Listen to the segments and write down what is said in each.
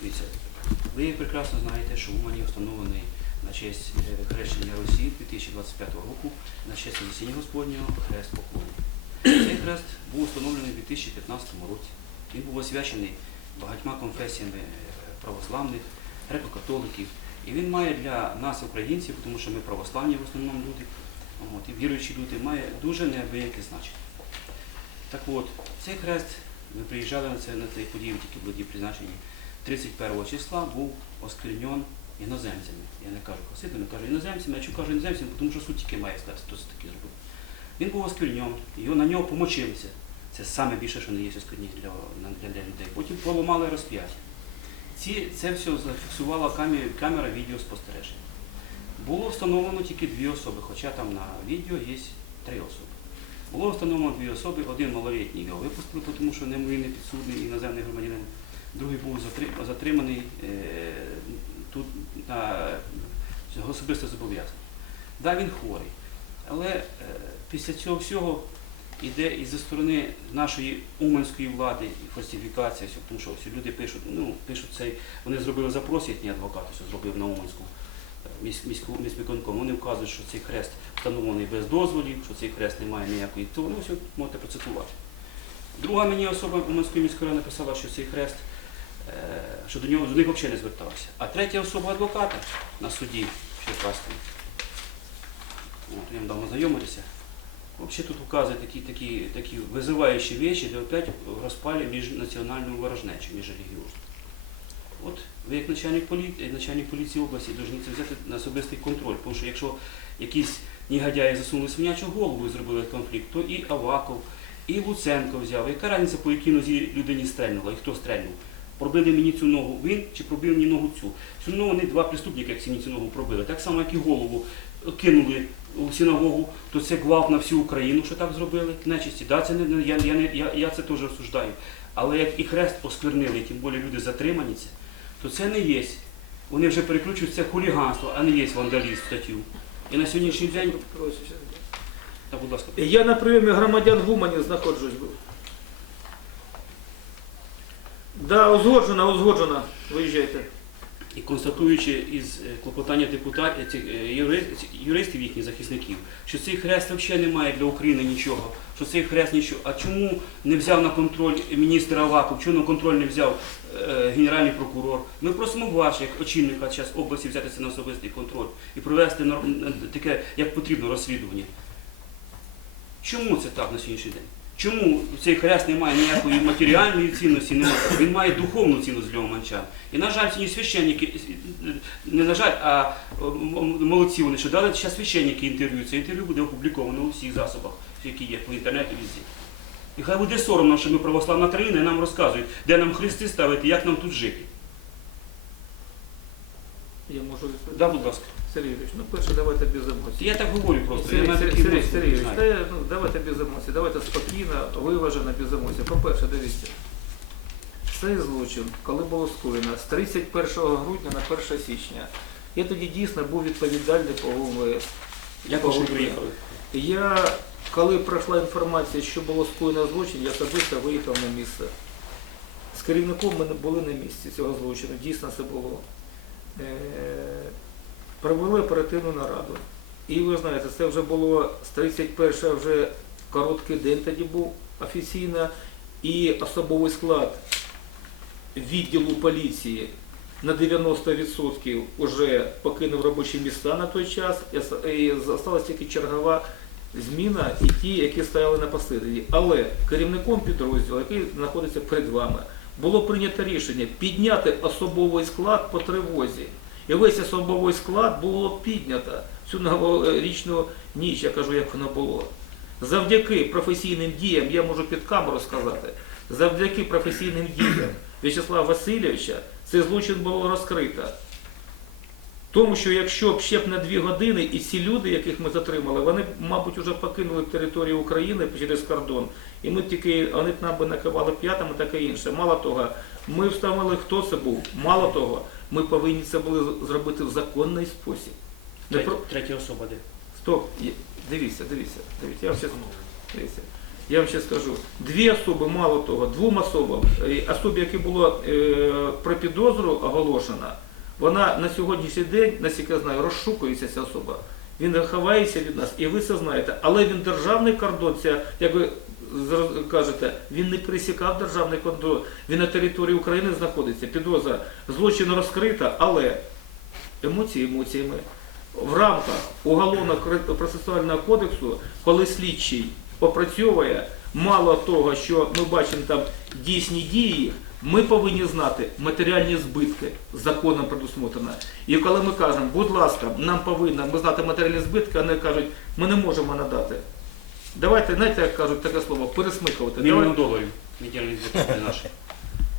Дивіться, ви прекрасно знаєте, що Умані встановлений на честь е, хрещення Росії 2025 року на честь Вознесіння Господнього хрест поклону. Цей хрест був встановлений у 2015 році. Він був освячений багатьма конфесіями е, православних, греко-католиків. І він має для нас, українців, тому що ми православні в основному люди, от, і віруючі люди, має дуже неабияке значення. Так от, цей хрест, ми приїжджали на, це, на цей подію, тільки були призначені, 31 числа був осквернен іноземцями. Я не кажу хасидами, кажу іноземцями, а чому кажу іноземцями, тому що суть тільки має сказати, хто це таке зробив. Він був осквернен, його, на нього помочилися. Це саме більше, що не є осквернення для, для, для людей. Потім поламали розп'яття. Ці, це все зафіксувала камера, камера відеоспостереження. Було встановлено тільки дві особи, хоча там на відео є три особи. Було встановлено дві особи, один малолітній його випустили, тому що не він не підсудний іноземний громадянин. Другий був затриманий е, тут на особисте зобов'язання. Да, він хворий. Але е, після цього всього йде і зі сторони нашої уманської влади і фальсифікація, тому що люди пишуть, ну, пишуть цей, вони зробили запрос, їхній адвокат все зробив на Уманську міськвиконком. Вони вказують, що цей хрест встановлений без дозволів, що цей хрест не має ніякої. Ну, все можете процитувати. Друга мені особа Уманської міської ради написала, що цей хрест, е, що до нього до них взагалі не звертався. А третя особа адвоката на суді Черкаської. От, я недавно знайомилися. Взагалі тут вказує такі, такі, такі визиваючі речі, де опять розпалі між національну ворожнечу, між релігіозну. От ви як начальник поліції, начальник поліції області повинні це взяти на особистий контроль, тому що якщо якісь негодяї засунули свинячу голову і зробили конфлікт, то і Аваков, і Луценко взяв. Яка різниця, по якій нозі людині стрельнула і хто стрельнув? Пробили мені цю ногу він чи пробив мені ногу цю. Цю ногу вони два преступники, як мені цю ногу пробили. Так само, як і голову кинули у синагогу, то це гвалт на всю Україну, що так зробили, нечисті. Да, це не, я, я, я, я це теж осуждаю. Але як і хрест осквернили, тим більше люди затримані, це, то це не є. Вони вже переключують це хуліганство, а не є вандалізм статтю. І на сьогоднішній день, так, будь ласка, Я на прийомі громадян в Умані знаходжусь. Да, узгоджено, узгоджено. Виїжджайте. і констатуючи із е, клопотання депутатів, цих, е, юристів їхніх захисників, що цей хрест взагалі не має для України нічого, що цей хрест нічого. А чому не взяв на контроль міністр Аваков, чому на контроль не взяв е, генеральний прокурор? Ми просимо вас, як очільника зараз області, взяти це на особистий контроль і провести таке, як потрібно, розслідування. Чому це так на сьогоднішній день? Чому цей хрест не має ніякої матеріальної цінності, немає, він має духовну цінність для оманчан. І, на жаль, ці священники, не на жаль, а молодці вони, що дали зараз священники інтерв'ю. Це інтерв'ю буде опубліковано у всіх засобах, які є по інтернеті везде. І хай буде соромно, що ми православна країна і нам розказують, де нам хрести ставити, як нам тут жити. Я можу відповісти. Да, будь ласка. Сергійович, ну перше давайте без емоцій. Я так говорю просто. Сергій, я Сергій, Сергій, Сергійович, знаю. та я, ну, давайте без емоцій, давайте спокійно, виважено, без емоцій. По-перше, дивіться. Цей злочин, коли було скоєно з 31 грудня на 1 січня, я тоді дійсно був відповідальний по. Дякую, що ви приїхали. Я, коли пройшла інформація, що було скоєно злочин, я особисто виїхав на місце. З керівником ми були на місці цього злочину, дійсно це було. Е, Провели оперативну нараду. І ви знаєте, це вже було з 31 вже короткий день тоді був офіційно, і особовий склад відділу поліції на 90% вже покинув робочі міста на той час, і залишилася тільки чергова зміна і ті, які стояли на посаді. Але керівником підрозділу, який знаходиться перед вами, було прийнято рішення підняти особовий склад по тривозі. І весь особовий склад було піднято всю новорічну ніч, я кажу, як воно було. Завдяки професійним діям, я можу під камеру сказати, завдяки професійним діям В'ячеслава Васильовича цей злочин було розкрито. Тому що якщо б ще б на дві години і ці люди, яких ми затримали, вони, б, мабуть, вже покинули територію України через кордон, і ми тільки вони б нам би накивали п'ятами, таке інше. Мало того, ми встановили, хто це був. Мало того, ми повинні це були зробити в законний спосіб. Не про... третя особа де? Стоп, дивіться, дивіться, дивіться. Я вам щас... дивіться. Я вам ще скажу, дві особи, мало того, двом особам, е, особі, які було е, про підозру оголошено, вона на сьогоднішній день, наскільки я знаю, розшукується ця особа. Він ховається від нас, і ви це знаєте. Але він державний кордон, це, як ви кажете, він не пересікав державний кордон, він на території України знаходиться. Підозра злочин розкрита, але емоції емоціями. В рамках уголовно-процесуального кодексу, коли слідчий опрацьовує, мало того, що ми бачимо там дійсні дії, ми повинні знати матеріальні збитки законом предусмотрено. І коли ми кажемо, будь ласка, нам повинно ми знати матеріальні збитки, вони кажуть, ми не можемо надати. Давайте, знаєте, як кажуть таке слово, пересмикувати. Мільйон доларів збиток для нашої.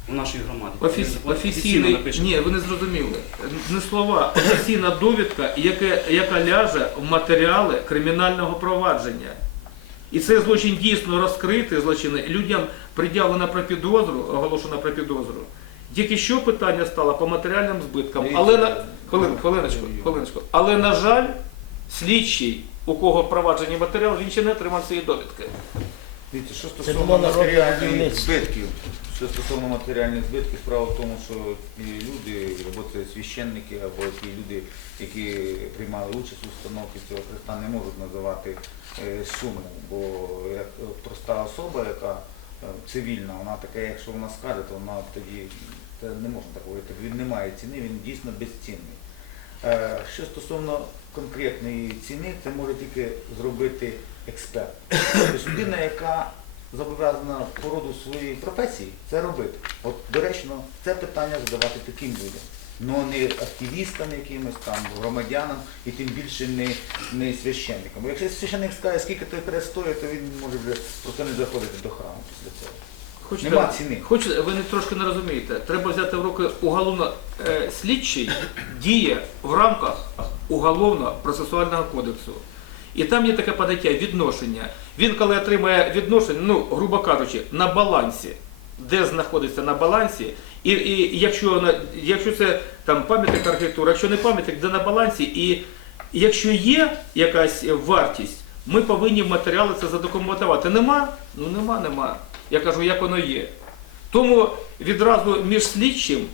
У нашої громади. Офіс, офіційний, ні, ви не зрозуміли. Не слова, офіційна довідка, яка, яка ляже в матеріали кримінального провадження. І цей злочин дійсно розкритий злочин, людям пред'явлено про підозру, оголошено про підозру. Тільки що питання стало по матеріальним збиткам. Але на хвилин, хвилиночку, хвилиночку. Але на жаль, слідчий, у кого впроваджені матеріали, він ще не отримав цієї довідки. Дивіться, що стосовно матеріальних збитків, що стосовно матеріальних збитків, справа в тому, що ті люди, або це священники, або ті люди, які приймали участь у установці цього хреста, не можуть називати е, суму, бо як проста особа, яка цивільна, вона така, якщо вона скаже, то вона тоді це не можна так говорити. Він не має ціни, він дійсно безцінний. Е, Що стосовно конкретної ціни, це може тільки зробити експерт. Тобто людина, яка зобов'язана по роду своєї професії це робити. От доречно це питання задавати таким людям. Ну не активістам якимось там, громадянам і тим більше не, не священникам. Бо якщо священник скаже, скільки той хрест стоїть, то він може вже просто не заходити до храму після цього. Хочете, Нема ціни. Хочете, ви не трошки не розумієте. Треба взяти в руки уголовно е, слідчий діє в рамках уголовно-процесуального кодексу. І там є таке поняття відношення. Він, коли отримує відношення, ну, грубо кажучи, на балансі, де знаходиться на балансі, і, і якщо, якщо це там пам'ятник архітектури, якщо не пам'ятник, де на балансі, і якщо є якась вартість, ми повинні в матеріали це задокументувати. Нема? Ну нема, нема. Я кажу, як воно є. Тому відразу між слідчим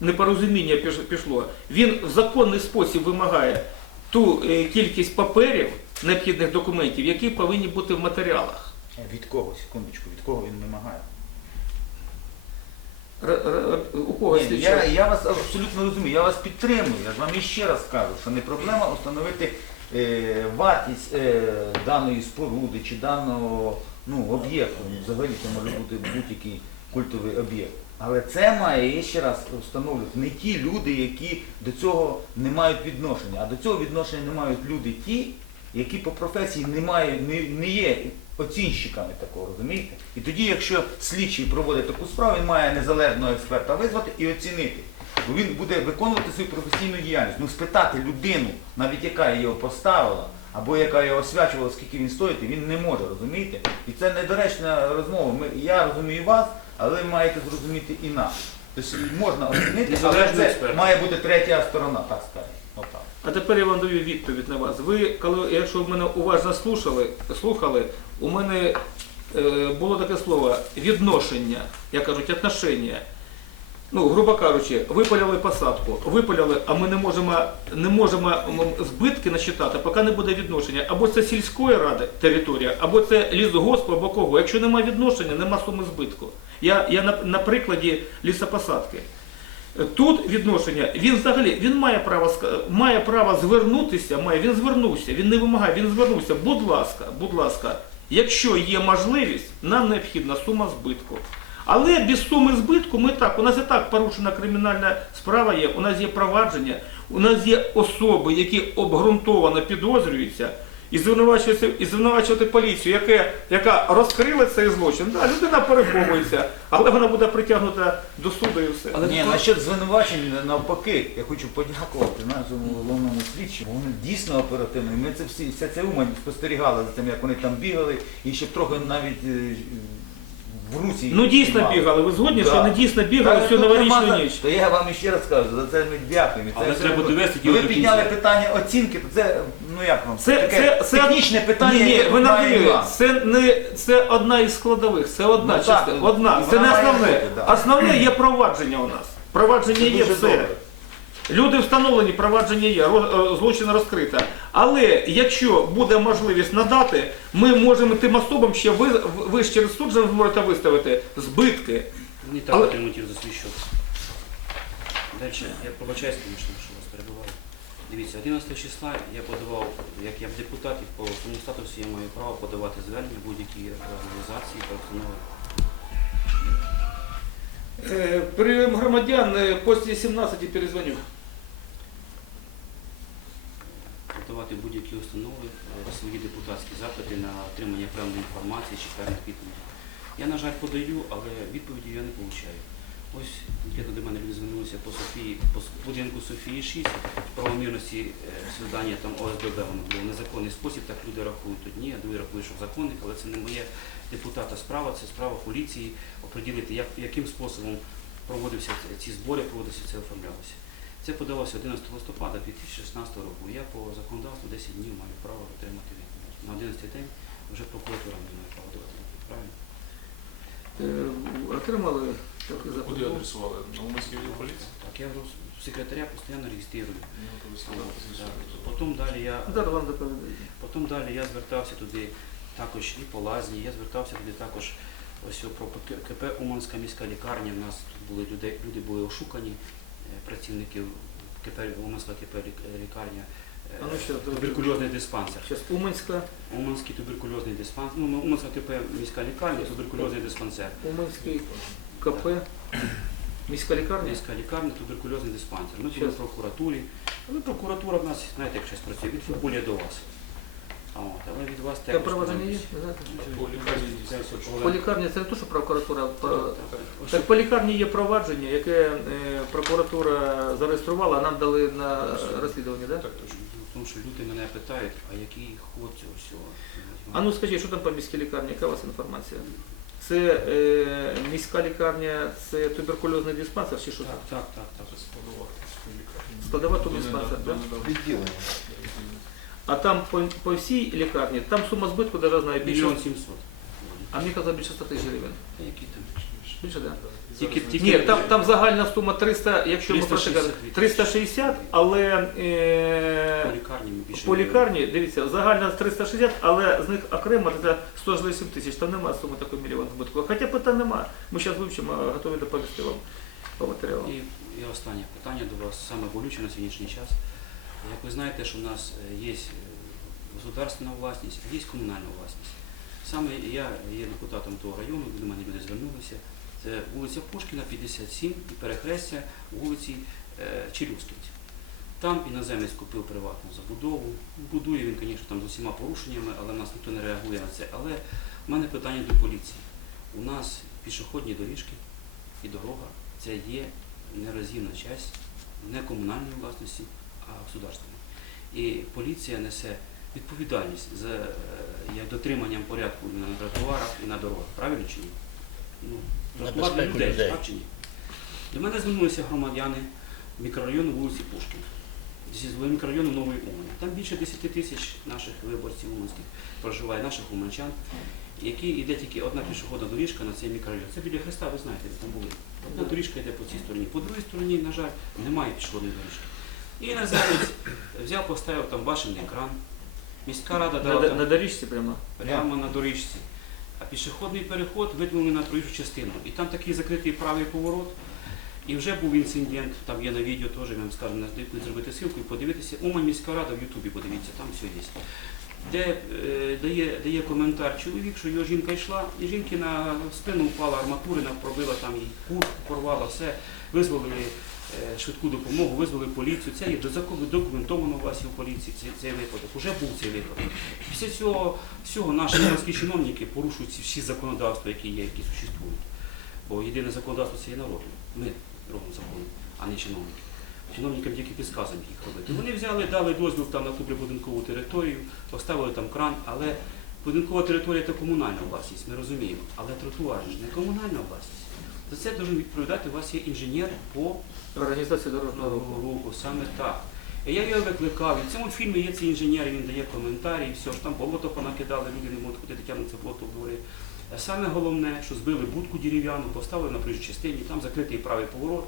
непорозуміння пішло. Він в законний спосіб вимагає ту е, кількість паперів, необхідних документів, які повинні бути в матеріалах. Від кого, секундочку, від кого він вимагає? Р- р- р- у кого Ні, я, я вас абсолютно розумію, я вас підтримую. Я ж вам іще раз кажу, що не проблема встановити е, вартість е, даної споруди чи даного ну, об'єкту. Взагалі це може бути будь-який культовий об'єкт. Але це має, я ще раз встановлювати, не ті люди, які до цього не мають відношення, а до цього відношення не мають люди ті, які по професії не, мають, не, не є оцінщиками такого, розумієте? І тоді, якщо слідчий проводить таку справу, він має незалежного експерта визвати і оцінити. Бо він буде виконувати свою професійну діяльність. Ну спитати людину, навіть яка його поставила, або яка його освячувала, скільки він стоїть, він не може, розумієте? І це недоречна розмова. Ми, я розумію вас, але ви маєте зрозуміти і нас. Тобто можна оцінити, але це має бути третя сторона, так скажемо. А тепер я вам даю відповідь на вас. Ви, коли, якщо ви мене уважно слушали, слухали, у мене е, було таке слово відношення, як кажуть, отношення. Ну, грубо кажучи, випаляли посадку, випаляли, а ми не можемо, не можемо збитки насчитати, поки не буде відношення. Або це сільської ради територія, або це лісгосп, або кого. Якщо немає відношення, нема суми збитку. Я, я на, на прикладі лісопосадки. Тут відношення, він взагалі він має право має право звернутися, має, він звернувся, він не вимагає, він звернувся. Будь ласка, будь ласка, якщо є можливість, нам необхідна сума збитку. Але без суми збитку ми так, у нас і так порушена кримінальна справа є, у нас є провадження, у нас є особи, які обґрунтовано підозрюються, і звинувачувати, і звинувачувати поліцію, яке, яка розкрила цей злочин. Да, людина переховується, але вона буде притягнута до суду і все. Але Ні, то- насчет звинувачень навпаки, я хочу подякувати нашому головному слідчому. Вони дійсно оперативні. Ми це всі, вся ця умань спостерігала за тим, як вони там бігали, і ще трохи навіть е, в Русі. Ну дійсно бігали. Ви згодні, Да. що вони дійсно бігали всю новорічну ніч? То я вам ще раз кажу, за це ми дякуємо. Але це треба все- довести Ви до підняли кінця. питання оцінки, то це, ну як вам, Це, таке це, це технічне питання, Ні, яке ви нюанс. Це не це одна із складових, це одна Ну, так, частина. ну, Одна. Це вона не має основне. бути, да. Основне є провадження у нас. Провадження Це є дуже все. добре. Люди встановлені, провадження є, ро- е, злочин розкрита. Але якщо буде можливість надати, ми можемо тим особам ще ви, ви ж через суд же зможете виставити збитки. Вони так Але- отримують їх за свій счет. Далі, я пробачаюсь, звісно, що вас перебуваю. Дивіться, 11 числа я подавав, як я депутат, і по своєму статусі я маю право подавати звернення будь-які організації та установи. Е, Прийом громадян е, після 17 перезвоню. Подавати будь-які установи, е, свої депутатські запити на отримання певної інформації чи певних відповідей. Я, на жаль, подаю, але відповіді я не отримую. Ось конкретно до мене люди звернулися по Софії, по будинку Софії 6, правомірності е, создання там ОСББ, воно було в незаконний спосіб, так люди рахують одні, а другі рахують, що законник, але це не моє депутата справа, це справа поліції, оприділити, як, яким способом проводився ці збори, проводився це оформлялося. Це подалося 11 листопада 2016 року. Я по законодавству 10 днів маю право отримати відповідь. На 11 день вже прокуратура мені має право давати відповідь. Правильно? Е, Отримали трохи Куди запитів. адресували? На Уманський відділ поліції? Так, я в секретаря постійно реєструю. Ну, то ви От, да. звісно. Потім далі я Зараз вам доповідаю. потім далі я звертався туди також і по лазні, я звертався туди також ось про КП Уманська міська лікарня. У нас тут були люди, люди були ошукані, е, працівники Уманська КП лікарня. е, ну, Туберкульозний диспансер. Зараз Уманська, Уманський туберкульозний диспансер. Ну, Уманська КП міська лікарня, туберкульозний диспансер. Уманський КП, міська лікарня. Міська лікарня, туберкульозний диспансер. Ми були в прокуратурі. Але прокуратура в нас, знаєте, як щось працює, від футболі до вас. От, але від вас Та також провадження є? подивитися. Не знаєте? По лікарні Це дійсно. По лікарні це не те, що прокуратура. Так, так. По лікарні є провадження, яке е, прокуратура зареєструвала, а нам дали на розслідування, так? Так, точно. Тому що люди мене питають, а який ход цього всього? А ну скажіть, що там по міській лікарні, яка у вас інформація? Це е, міська лікарня, це туберкульозний диспансер чи що Так, там? так, так, так. Це складова До тубдиспансер, так? Відділення. А там по, по всій лікарні, там сума збитку, даже знаю, більше, Мільйон сімсот. а мені казали більше 100 тисяч гривень. Та які там? Більше, так? Тільки- тільки- Ні, там, там загальна сума 300, якщо ми просто 360 кажемо, 360, але По е, лікарні ми більше. по не лікарні, дивіться, загальна 360, але з них окремо це 108 тисяч, там немає суми такої мільйон збитку. Хоча питань немає, ми зараз вивчимо, готові доповісти вам по матеріалам. І, і останнє питання до вас, саме болюче на сьогоднішній час. Як ви знаєте, що в нас є е, государственна власність, є комунальна власність. Саме я є депутатом того району, до мене люди звернулися. Це вулиця Пушкіна, 57 і перехрестя вулиці Челюскінців. Там іноземець купив приватну забудову. Будує він, звісно, там з усіма порушеннями, але в нас ніхто не реагує на це. Але в мене питання до поліції. У нас пішохідні доріжки і дорога це є нероз'ємна часть не комунальної власності, а государственної. І поліція несе відповідальність за е, дотриманням порядку на тротуарах і на дорогах. Правильно чи ні? Ну, для людей, людей. так чи ні? До мене звернулися громадяни мікрорайону вулиці Пушкіна. Зі мікрорайону Нової Умані. Там більше 10 тисяч наших виборців уманських проживає, наших уманчан, які йде тільки одна пішохідна доріжка на цей мікрорайон. Це біля Христа, ви знаєте, ви там були. Одна доріжка йде по цій стороні. По другій стороні, на жаль, немає пішохідної доріжки. І іноземець взяв, поставив там башенний екран. Міська рада дала на, там на доріжці прямо. прямо на доріжці. А пішохідний переход видвинули на проїжджу частину. І там такий закритий правий поворот. І вже був інцидент, там є на відео теж, я вам скажу, на зробити ссылку і подивитися. Умань міська рада в Ютубі подивіться, там все є. Де е, дає, дає коментар чоловік, що його жінка йшла, і жінки на спину впала арматурина, пробила там їй куртку, порвала все, визволили швидку допомогу, визвали поліцію. Це є документовано у вас і в поліції цей, цей випадок. Уже був цей випадок. Після цього всього наші громадські чиновники порушують всі законодавства, які є, які существують. Бо єдине законодавство це є народ. Ми робимо закони, а не чиновники. Чиновникам тільки підказують їх робити. Вони взяли, дали дозвіл там на ту прибудинкову територію, поставили там кран, але Будинкова територія це комунальна власність, ми розуміємо, але тротуар ж не комунальна власність. За це должен відповідати, у вас є інженер по Організація дорожнього руху. руху, саме так. І я його викликав, і в цьому фільмі є цей інженер, він дає коментарі, і все ж там болото понакидали, люди не можуть ходити, тягнуться болото в. А Саме головне, що збили будку дерев'яну, поставили на проїжджій частині, там закритий правий поворот.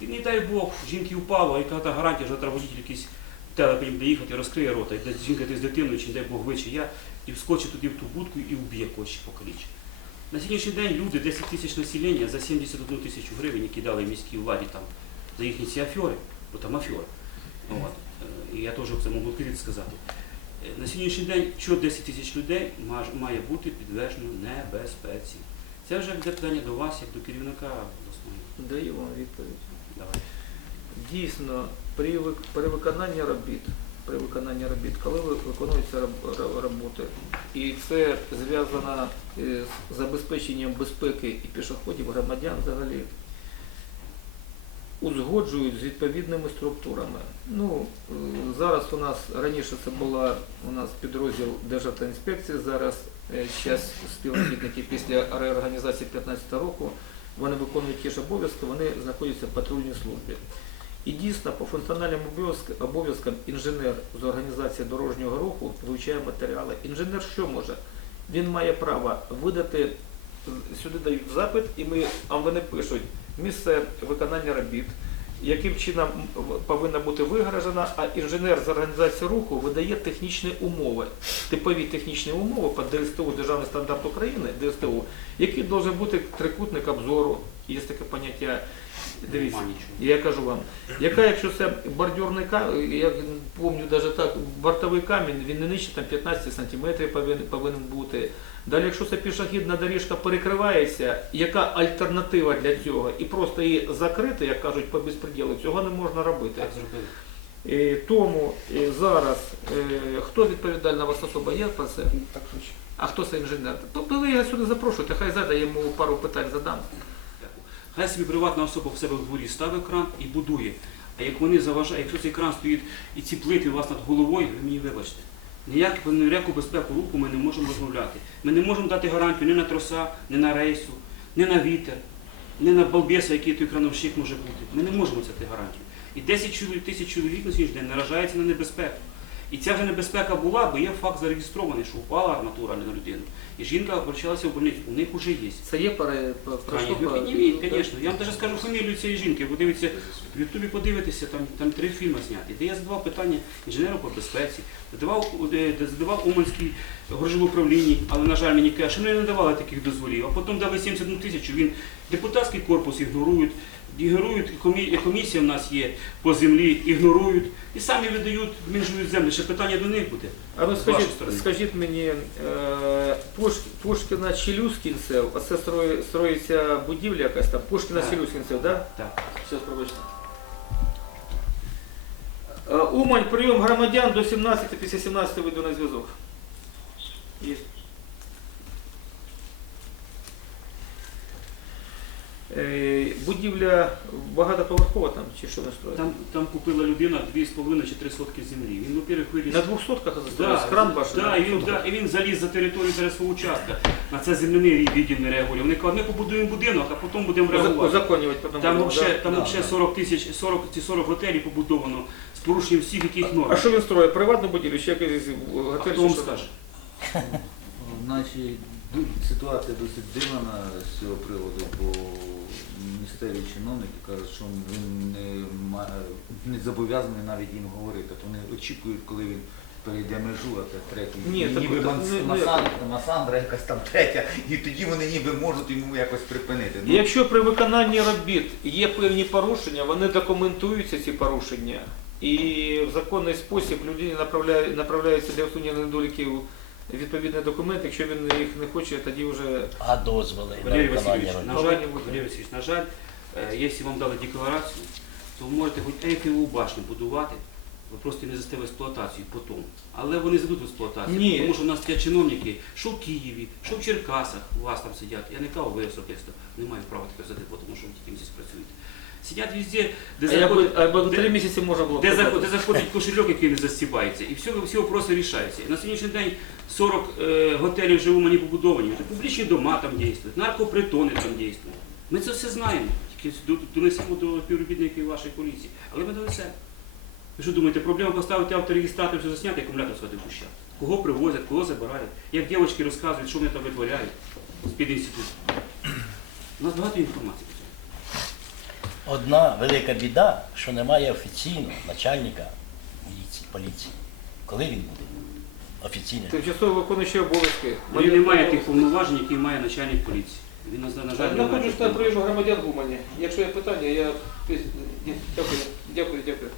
І не дай Бог, жінки впало, яка та гарантія, що треба водитель якийсь телепень буде розкриє рота, і жінка ти з дитиною, чи не дай Бог ви чи я, і вскочить туди в ту будку і вб'є когось чи покалічить. На сьогоднішній день люди, 10 тисяч населення за 71 тисячу гривень, які дали міській владі там за їхні ці афьори, бо там афьори. І я теж це можу відкрито сказати. Е, На сьогоднішній день що 10 тисяч людей має бути підвержено небезпеці. Це вже питання до вас, як до керівника обласної. Даю вам відповідь. Давайте. Дійсно, при, вик- при виконанні робіт, при виконанні робіт, коли виконуються роб- роботи, і це зв'язано е, з забезпеченням безпеки і пішоходів, громадян взагалі, узгоджують з відповідними структурами. Ну, е, зараз у нас раніше це була у нас підрозділ Державтоінспекції, зараз е, співробітники після реорганізації 2015 року вони виконують ті ж обов'язки, вони знаходяться в патрульній службі. І дійсно по функціональним обов'язк- обов'язкам інженер з організації дорожнього руху вивчає матеріали. Інженер що може? Він має право видати, сюди дають запит, і ми, а вони пишуть місце виконання робіт, яким чином повинна бути вигражена, а інженер з організації руху видає технічні умови, типові технічні умови по ДСТУ Державний стандарт України, ДСТУ, який має бути трикутник обзору, є таке поняття. Дивіться, я кажу вам, яка, якщо це бордюрний камінь, я пам'ятаю навіть так, бортовий камінь, він не нижче там 15 сантиметрів повинен, повинен бути. Далі, якщо це пішохідна доріжка перекривається, яка альтернатива для цього? І просто її закрити, як кажуть, по безпреділу, цього не можна робити. Е, Тому е, зараз е, хто відповідальна вас особа є про це? Так точно. А хто це інженер? Тобто ви його сюди запрошуєте, хай задає йому пару питань задам. Хай собі приватна особа в себе в дворі ставить кран і будує. А як вони заважають, якщо цей кран стоїть і ці плити у вас над головою, ви мені вибачте. Ніяк про ніяку безпеку руху ми не можемо розмовляти. Ми не можемо дати гарантію ні на троса, ні на рейсу, ні на вітер, ні на балбеса, який той крановщик може бути. Ми не можемо це дати гарантію. І 10 тисяч чоловік на сьогоднішній день наражається на небезпеку. І ця вже небезпека була, бо є факт зареєстрований, що впала арматура на людину. І жінка обращалася в больницю. У них вже є. Це є пере, підніміть, звісно. Я вам навіть скажу фамілію цієї жінки. Ви дивіться, в Ютубі подивитеся, там, там три фільми зняті, де я задавав питання інженеру по безпеці, задавав, задавав Уманський управлінні, але, на жаль, мені каже, що не давали таких дозволів. А потім дали 71 тисячу, він депутатський корпус ігнорують, ігнорують, комі- комісія в нас є по землі, ігнорують і самі видають, мінжують землю. Ще питання до них буде. А ну скажіть, скажіть мені, е, Пуш- Пушкіна Челюскінцев, а це строїться будівля якась там, Пушкіна Так. Челюскінцев, да? Так. Все, пробачте. Е, Умань, прийом громадян до 17, після 17 вийду на зв'язок. Є. Будівля багатоповерхова там, чи що не строїть? Там, там купила людина 2,5 чи 3 сотки землі. Він, во-первых, виріс. На двох сотках Да, кран башен. да, і, він, да, і він заліз за територію зараз свого участка. На це земляний відділ не реагує. Вони кажуть, ми побудуємо будинок, а потім будемо реагувати. Узаконювати потім. Там будемо, взагалі да? там Да, вообще да. 40 тисяч, 40, ці 40 готелів побудовано з порушенням всіх яких норм. А що він строїть? Приватну будівлю чи якийсь А готель? хто вам скаже? Значить, ситуація досить дивна з цього приводу, бо місцеві чиновники кажуть, що він не, не зобов'язаний навіть їм говорити. То вони очікують, коли він перейде межу, а це третій. Ні, так ніби от, Мас- не- не- Масан- Масандра якась там третя, і тоді вони ніби можуть йому якось припинити. І Якщо при виконанні робіт є певні порушення, вони документуються ці порушення, і в законний спосіб людині направляє, направляється для усунення недоліків відповідний документ. Якщо він їх не хоче, тоді вже А дозволи на Валерій виконання Васильович, на жаль. Валерій Васильович, на жаль, е, якщо вам дали декларацію, то ви можете хоч Ейфелеву башню будувати, ви просто не застили експлуатацію потім. Але вони здадуть в експлуатацію, Ні. тому що у нас є чиновники, що в Києві, що в Черкасах, у вас там сидять. Я не кажу, ви особисто не маєте права таке взяти, тому що ви тільки місяць працюєте. Сидять везде, де заходить, де- три місяці можна було. де, заход- де заходить кошельок, який не застібається, і все, всі вопроси рішаються. І на сьогоднішній день 40 е, готелів вже в Умані побудовані, публічні дома там дійствують, наркопритони там дійствують. Ми це все знаємо, тільки донесемо до співробітників вашої поліції. Але ми донесемо. Ви що думаєте, проблема поставити авторегістратор, все засняти, акумулятор схватив куща? Кого привозять, кого забирають? Як дівчатки розказують, що вони там витворяють з-під інституту. У нас багато інформації. Одна велика біда, що немає офіційного начальника міліції, поліції. Коли він буде? Офіційний. Тимчасово виконуючий обов'язки. Він не має тих повноважень, які має начальник поліції. Він, на на жаль, не має. Повноважень. прийому громадян в Умані. Якщо є питання, я дякую, дякую, дякую.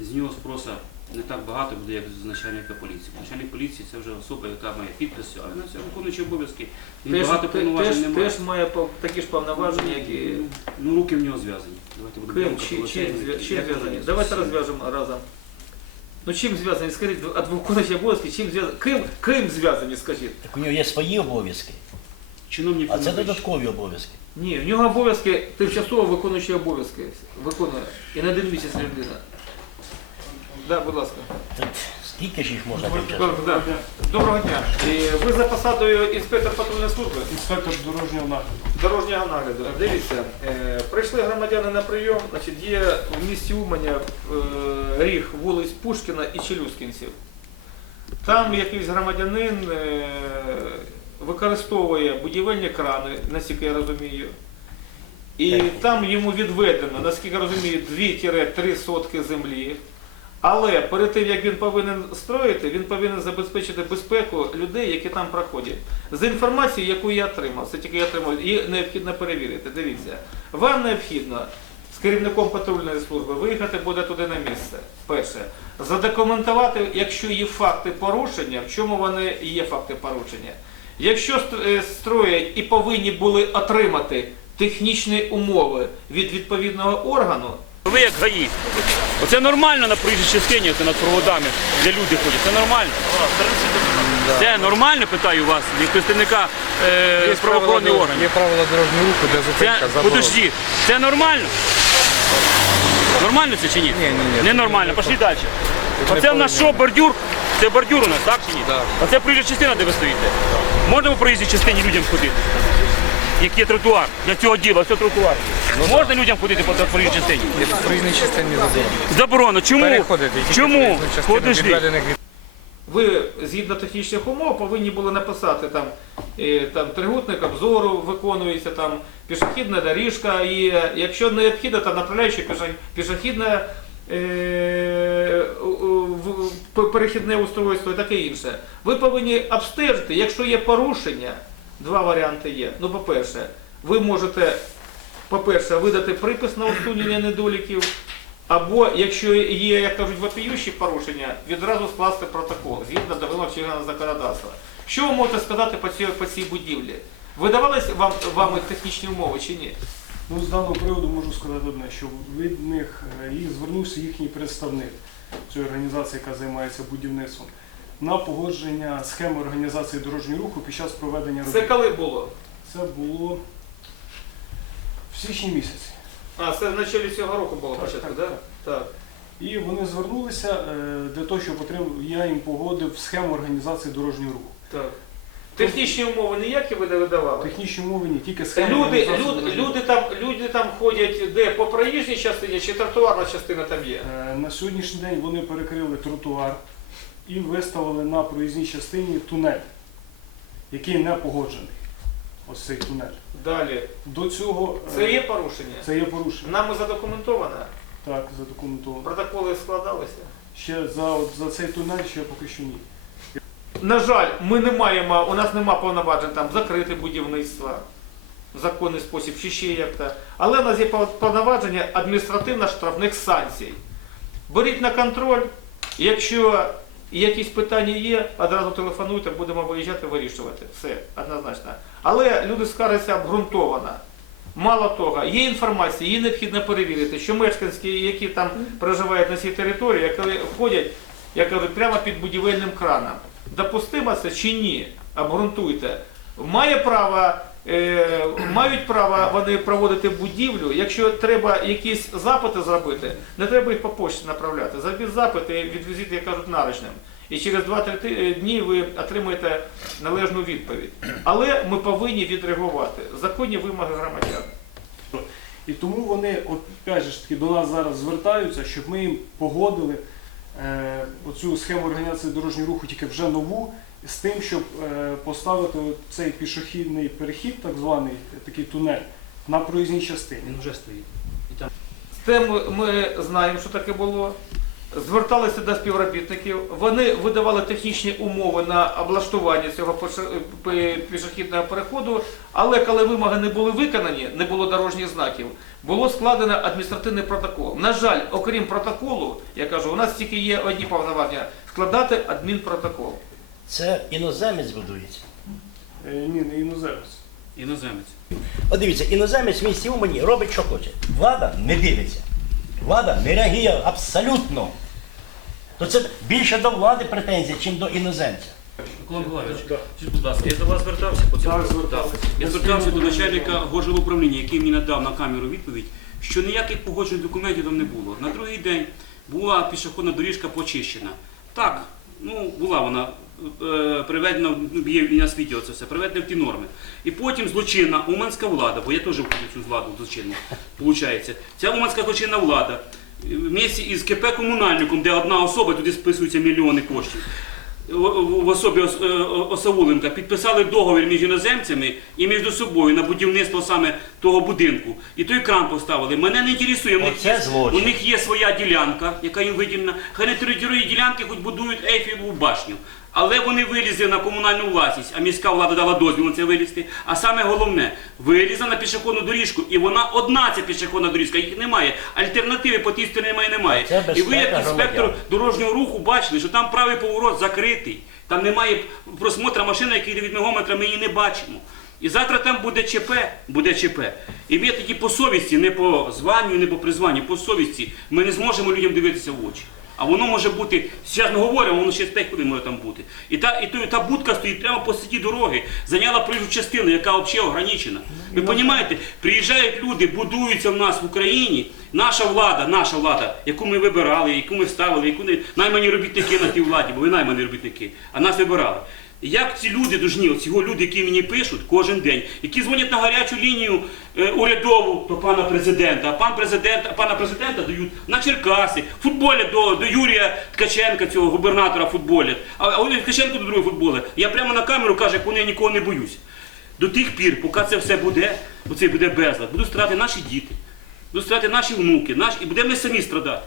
З нього спроса не так багато буде, як з начальника поліції. Начальник поліції це вже особа, яка має підпис, але на це виконуючі обов'язки. Він Теж, багато повноважень теж, не має. теж має пов- такі ж повноваження, як і Ну, руки в нього зв'язані. Давайте будемо Ким, прямо чи, чим, цьому. зв'я- чим Як зв'язані? Давайте розв'яжемо разом. Ну чим зв'язані? Скажіть, від виконуючі обов'язки, чим зв'язані? Ким, ким зв'язані, скажіть? Так у нього є свої обов'язки, Чиновник а це додаткові обов'язки. Ні, в нього обов'язки, тимчасово виконуючі обов'язки виконує. І на один місяць людина. Да, будь ласка. Так скільки ж їх можна тимчасово? Да. Доброго дня. І ви за посадою інспектор патрульної служби Інспектор дорожнього нагляду. дорожнього нагляду. Дивіться, е, прийшли громадяни на прийом. Значить, є в місті Уманя е, ріг вулиць Пушкіна і Челюскінців. Там якийсь громадянин е, використовує будівельні крани, наскільки я розумію. І там йому відведено, наскільки я розумію, 2-3 сотки землі. Але перед тим, як він повинен строїти, він повинен забезпечити безпеку людей, які там проходять. За інформацією, яку я отримав, це тільки я отримав, її необхідно перевірити. Дивіться, вам необхідно з керівником патрульної служби виїхати буде туди на місце. Перше, задокументувати, якщо є факти порушення, в чому вони є факти порушення. Якщо е, строять і повинні були отримати технічні умови від відповідного органу, Ви як ГАІ. Оце нормально на проїжджій частині, це над проводами, де люди ходять. Це нормально. Це нормально, питаю вас, як представника е, правоохоронних органів. Є правила дорожнього руху, де зупинка Це, заборонена. подожди, це нормально? Нормально це чи ні? Ні, ні, ні. Не нормально, пошли далі. Оце в нас що, бордюр? Це бордюр у нас, так чи ні? Так. Оце проїжджа частина, де ви стоїте. Можна по проїжджій частині людям ходити? Як є тротуар для цього діла, це тротуар. Можна людям ходити по проїжджій частині? В проїзній частині заборонено. Заборонено. Чому? Переходити тільки Чому? проїзну частину Подожди. відведених від ви згідно технічних умов повинні були написати там, е, там тригутник обзору виконується, там пішохідна доріжка, і е, якщо необхідно, то направляючи пішо- пішохідне е, у- у- в- п- перехідне устройство і таке інше. Ви повинні обстежити, якщо є порушення, два варіанти є. Ну, по-перше, ви можете, по-перше, видати припис на усунення недоліків. Або якщо є, як кажуть, вопіющі порушення, відразу скласти протокол згідно до вимог чинного законодавства. Що ви можете сказати по цій, по цій будівлі? Видавались вам вами технічні умови чи ні? Ну, з даного приводу можу сказати одне, що від них е, їх звернувся їхній представник цієї організації, яка займається будівництвом, на погодження схеми організації дорожнього руху під час проведення Це коли було? Це було в січні місяці. А, це в началі цього року було Так, початку, так, так? так. Так. І вони звернулися е, для того, щоб отрим... я їм погодив схему організації дорожнього руху. так. Технічні умови ніякі ви не видавали? Технічні умови ні, тільки схема Люди, організації люди, дорожнього люди, там, люди там ходять де по проїжджій частині чи тротуарна частина там є? Е, На сьогоднішній день вони перекрили тротуар і виставили на проїзній частині тунель, який не погоджений. Ось цей тунель. Далі. До цього е, Це є порушення? це є порушення. Нами задокументовано? Так, задокументовано. Протоколи складалися? Ще за, за цей тунель ще поки що ні. На жаль, ми не маємо, у нас нема повноважень там закрити будівництво в законний спосіб чи ще як-то. Але у нас є пов- повноваження адміністративно-штрафних санкцій. Беріть на контроль, якщо якісь питання є, одразу телефонуйте, будемо виїжджати, вирішувати. Все, однозначно. Але люди скаржаться обґрунтовано. Мало того, є інформація, її необхідно перевірити, що мешканці, які там проживають на цій території, які входять, як кажуть, прямо під будівельним краном. Допустимо це чи ні? Обґрунтуйте. Має право мають право вони проводити будівлю. Якщо треба якісь запити зробити, не треба їх по почті направляти. Зробіть запити, відвезіть, як кажуть, наручним. І через 2-3 дні ви отримаєте належну відповідь. Але ми повинні відреагувати законні вимоги громадян. І тому вони, опять же таки, до нас зараз звертаються, щоб ми їм погодили е, оцю схему організації дорожнього руху, тільки вже нову, з тим, щоб е, поставити цей пішохідний перехід, так званий такий тунель, на проїзній частині. Він вже стоїть. Те ми, ми знаємо, що таке було. Зверталися до співробітників. Вони видавали технічні умови на облаштування цього пішохідного переходу, але коли вимоги не були виконані, не було дорожніх знаків, було складено адміністративний протокол. На жаль, окрім протоколу, я кажу, у нас тільки є одні повноваження складати адмінпротокол. Це іноземець будується. Е, ні, не іноземець. Іноземець. От дивіться, іноземець в місті Умані робить, що хоче. Влада не дивиться. Влада не реагує абсолютно. То це більше до влади претензій, чим до іноземця. Микола Миколаївич, Да. скажіть, будь ласка, я до вас звертався по цьому. Так, зверталися. Я звертався до начальника горжилуправління, який мені надав на камеру відповідь, що ніяких погоджених документів там не було. На другий день була пішохідна доріжка почищена. Так, ну була вона е, приведена, ну, є на світі оце все, приведено в ті норми. І потім злочинна уманська влада, бо я теж входжу в цю владу злочинну, виходить. Ця уманська злочинна влада в місті із КП комунальником, де одна особа, туди списуються мільйони коштів. В- особі е, Осавуленка підписали договір між іноземцями і між собою на будівництво саме того будинку. І той кран поставили. Мене не інтересує. У них, є, у них є своя ділянка, яка їм виділена. Хай на території ділянки хоч будують Ейфелеву башню. Але вони вилізли на комунальну власність, а міська влада дала дозвіл на це вилізти. А саме головне, вилізла на пішохідну доріжку, і вона одна ця пішохідна доріжка, їх немає. Альтернативи по тій стороні немає. немає. І ви, як інспектор дорожнього руху, бачили, що там правий поворот закритий. Там немає просмотра машини, який йде від мегометра, ми її не бачимо. І завтра там буде ЧП, буде ЧП. І ми тоді по совісті, не по званню, не по призванню, по совісті, ми не зможемо людям дивитися в очі. А воно може бути, зараз ми говоримо, воно ще 5 хвилин може там бути. І та, і то, та будка стоїть прямо посереді дороги, зайняла проїжджу частину, яка взагалі ограничена. Ви розумієте, приїжджають люди, будуються в нас в Україні. Наша влада, наша влада, яку ми вибирали, яку ми ставили, яку не наймані робітники на тій владі, бо ви наймані робітники, а нас вибирали. Як ці люди дужні, оці люди, які мені пишуть кожен день, які дзвонять на гарячу лінію е, урядову до пана президента, а пан президент, пана президента дають на Черкаси, футболять до, до Юрія Ткаченка, цього губернатора футболять, а, а Ткаченко до другого футболять. Я прямо на камеру кажу, як вони я нікого не боюсь. До тих пір, поки це все буде, бо це буде безлад, будуть страдати наші діти, будуть страдати наші внуки, наш, і будемо ми самі страдати.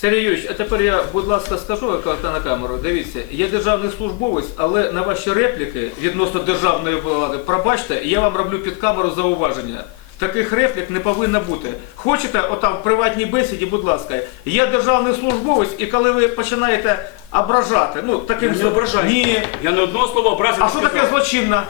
Сергій Юрійович, а тепер я, будь ласка, скажу як на камеру. Дивіться, я державний службовець, але на ваші репліки відносно державної влади, пробачте, я вам роблю під камеру зауваження. Таких реплік не повинно бути. Хочете, отам в приватній бесіді, будь ласка, я державний службовець, і коли ви починаєте ображати, ну таким Я не ображаю. Ні. Я не одного слова образив. А не що сказав. таке злочинна?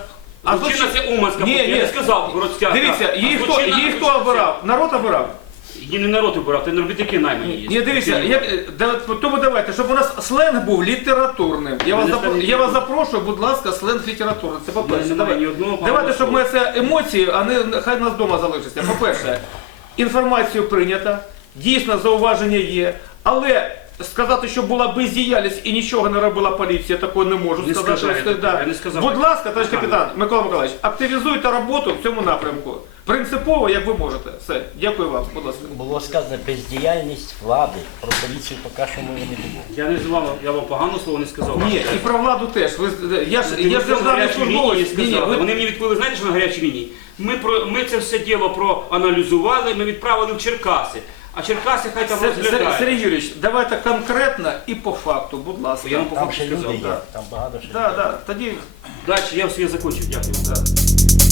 А Злочинна злочин- це Уманська, Ні, я ні. не сказав городська. Дивіться, її хто, її хто обирав? Народ обирав? Її не народ обирав, це робітники наймані є. Ні, дивіться, як, е, да, тому давайте, щоб у нас сленг був літературним. Я вас, запро- сленг я вас запрошую, будь ласка, сленг літературний. Це по-перше. Немає Давай. одного Давайте, поганого щоб слова. ми це емоції, а не хай нас вдома залишиться. По-перше, інформацію прийнята, дійсно зауваження є, але сказати, що була бездіяльність і нічого не робила поліція, такого не можу Не сказати. скажу я такого, я не сказав. Будь ласка, товариш капітан, Микола Миколаївич, активізуйте роботу в цьому напрямку. Принципово, як ви можете. Все, дякую вам, будь ласка. Було сказано бездіяльність влади. Про поліцію поки що мови не було. Я не звав, я вам погано слово не сказав. Ні, і про владу теж. Ви, я ж, я ж державний лінії службовець. Ні, ні, ви, Вони мені відповіли, знаєте, що на гарячій лінії? Ми, про, ми це все діло проаналізували, ми відправили в Черкаси. А Черкаси хай там розглядають. Сергій Юрійович, давайте конкретно і по факту, будь ласка. Я вам по Там факту ще люди сказав. є, да. там багато ще. Да, да, тоді Далі я все закончив. Дякую. да. То може